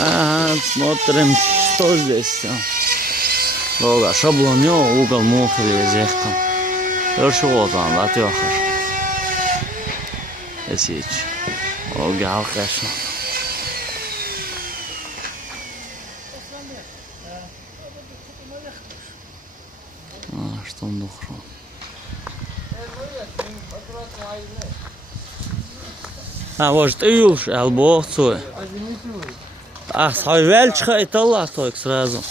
Ага, смотрим, что здесь. Долго шаблоню, угол мухли зехтом. Örşüğozan da tüyakır. Esiç. O gel kaşın. Что он дохру. Может, июль, албо цой. Сайвель чхает Аллах только сразу.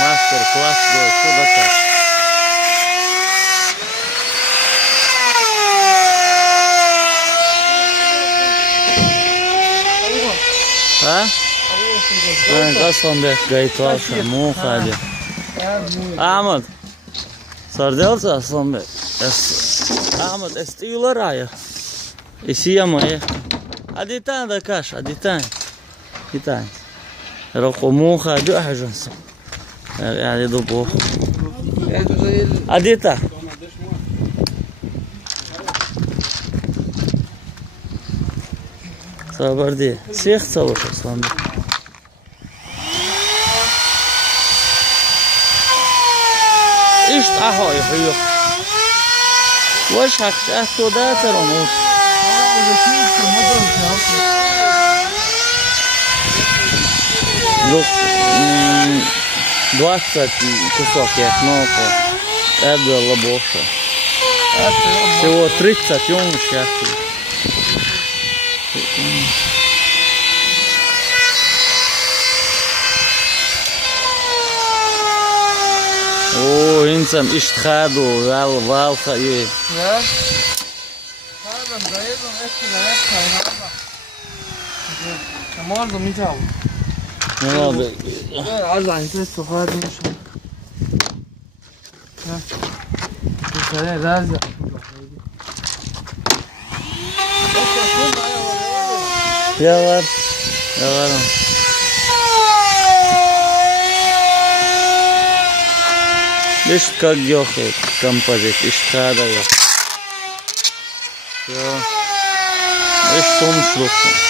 Мастер-класс будет, куда как. Ha? Kaslanbek gayet var şu muhadi. Ahmet. Sardelsa Aslanbek. Ahmet estiyorlar ayı. Isiyama ya. Hadi tane de kaş, hadi tane. Bir tane. Roko muhadi ahajansın. Yani bu. Hadi ta. Sabır diye. Siyah sabır Aslanbek. ايش اهو يحيو واش هاخدو ده ترموس Yok 20 кусок я кнопку. Это было больше. Всего 30 юношей. O insan iştihadu val khayı. Ya. Tamam, dayıdım eskiden hep kaynağına. Tamam, da mı çal? Ne oldu? Az önce sokardım şu. Ha. Bu sene razı. Ya var. Ya var. Видишь, как ёхает композит, иштхада ёх. Всё. Видишь, тон шлюпка.